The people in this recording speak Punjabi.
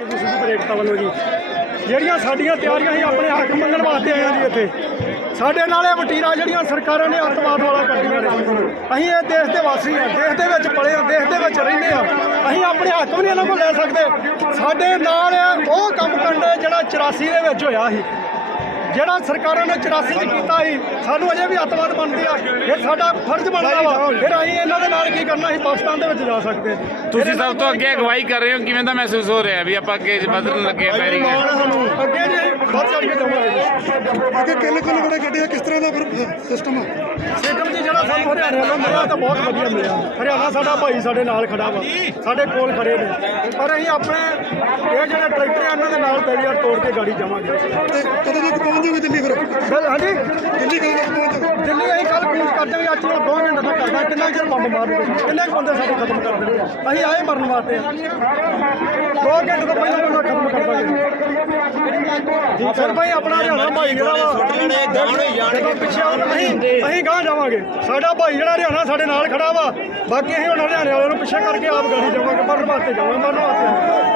ਸਿੱਧੂ ਬਰੇਕਤਾ ਵੱਲੋਂ ਜੀ। ਜਿਹੜੀਆਂ ਸਾਡੀਆਂ ਤਿਆਰੀਆਂ ਸੀ, ਆਪਣੇ ਹੱਕ ਮੰਗਣ ਵਾਸਤੇ ਆਏ ਹਾਂ ਜੀ ਇੱਥੇ। ਸਾਡੇ ਨਾਲ ਇਹ ਵਟੀਰਾ ਜਿਹੜੀਆਂ ਸਰਕਾਰਾਂ ਨੇ ਅੱਤਵਾਦ ਵਾਲਾ ਕੱਢੀਆਂ ਨੇ। ਅਸੀਂ ਇਹ ਦੇਸ਼ ਦੇ ਵਾਸੀ ਹਾਂ ਦੇਸ਼ ਦੇ ਵਿੱਚ ਪਲੇ ਹਾਂ ਦੇਸ਼ ਦੇ ਵਿੱਚ ਰਹਿੰਦੇ ਹਾਂ ਅਸੀਂ ਆਪਣੇ ਹੱਕ ਵੀ ਨਹੀਂ ਇਹਨਾਂ ਕੋਲ ਲੈ ਸਕਦੇ। ਸਾਡੇ ਨਾਲ ਉਹ ਕੰਮ ਕਰਨ ਜਿਹੜਾ 84 ਦੇ ਵਿੱਚ ਹੋਇਆ ਸੀ। ਜਿਹੜਾ ਸਰਕਾਰਾਂ ਨੇ 84 ਚ ਕੀਤਾ ਸੀ ਸਾਨੂੰ ਅਜੇ ਵੀ ਅੱਤਵਾਦ ਬਣਦੀ ਆ। ਇਹ ਸਾਡਾ ਫਰਜ਼ ਬਣਦਾ ਵਾ। ਫਿਰ ਅਸੀਂ ਇਹਨਾਂ ਦੇ ਨਾਲ ਕੀ ਕਰਨਾ? ਸੀ ਪਾਕਿਸਤਾਨ ਦੇ ਵਿੱਚ ਜਾ ਸਕਦੇ। ਤੁਸੀਂ ਸਭ ਤੋਂ ਅੱਗੇ ਅਗਵਾਈ ਕਰ ਰਹੇ ਹੋ ਕਿਵੇਂ ਦਾ ਮਹਿਸੂਸ ਹੋ ਰਿਹਾ ਵੀ ਆਪਾਂ ਅੱਗੇ ਵਧਣ ਲੱਗੇ ਆ ਪੈਰੀ ਅੱਗੇ ਜੀ ਵੱਧ ਚੜ ਕੇ ਜਾਵਾਂਗੇ ਅੱਗੇ ਕਿੱਲ ਕੁੱਲ ਬੜੇ ਗੱਡੇ ਆ ਕਿਸ ਤਰ੍ਹਾਂ ਦਾ ਫਿਰ ਸਿਸਟਮ ਆ? ਸਿੱਕਮ ਜੀ ਜਿਹੜਾ ਸਾਨੂੰ ਹਰਿਆਣੇ ਵੱਲੋਂ ਮਿਲਿਆ ਤਾਂ ਬਹੁਤ ਵਧੀਆ ਮਿਲਿਆ। ਹਰਿਆਣਾ ਸਾਡਾ ਭਾਈ ਸਾਡੇ ਨਾਲ ਖੜਾ ਵਾ। ਸਾਡੇ ਕੋਲ ਖੜੇ ਨੇ। ਪਰ ਅਸੀਂ ਆਪਣੇ ਦੇ ਨਾਲ ਬੈਰੀਅਰ ਤੋੜ ਕੇ ਗਾੜੀ ਜਾਵਾਂਗੇ। ਤੇ ਕਦੋਂ ਤੱਕ ਪਹੁੰਚ ਜਾਓਗੇ ਦਿੱਲੀ ਫਿਰ? ਬਿਲ ਹਾਂਜੀ। ਦਿੱਲੀ ਕਦੋਂ ਤੱਕ ਪਹੁੰਚ ਜਾਓਗੇ ਦਿੱਲੀ ਅਸੀਂ ਕੱਲ ਕੂਚ ਕਰ ਜਾਵਾਂਗੇ ਅੱਜ ਨੂੰ 2 ਘੰਟੇ ਤੱਕ ਕਰਦਾ ਕਿੰਨਾ ਚਿਰ ਬੰਬ ਮਾਰਦੇ ਕਿੰਨੇ ਕੁ ਬੰਦੇ ਸਾਡੇ ਖਤਮ ਕਰ ਦੇਣਗੇ? ਅਸੀਂ ਆਏ ਮਰਨ ਵਾਸਤੇ। 2 ਘੰਟੇ ਤੋਂ ਪਹਿਲਾਂ ਬੰਦਾ ਖਤਮ ਕਰ ਦਾਂਗੇ। ਸਰ ਭਾਈ ਆਪਣਾ ਹਰਿਆਣਾ ਭਾਈ ਜਿਹੜਾ ਵਾ ਪਿੱਛੇ ਅਸੀਂ ਅਸੀਂ ਗਾਂ ਜਾਵਾਂਗੇ। ਸਾਡਾ ਭਾਈ ਜਿਹੜਾ ਹਰਿਆਣਾ ਸਾਡੇ ਨਾਲ ਖੜਾ ਵਾ। ਬਾਕੀ ਅਸੀਂ ਹੁਣ ਹਰਿਆਣੇ ਵਾਲਿਆਂ ਨੂੰ ਪਿੱਛੇ ਕਰਕੇ ਆਪ ਗਾੜੀ ਜਾਵਾਂਗੇ ਮਰਨ ਵਾਸਤੇ ਜਾਵਾਂਗੇ ਮਰਨ ਵਾਸਤੇ।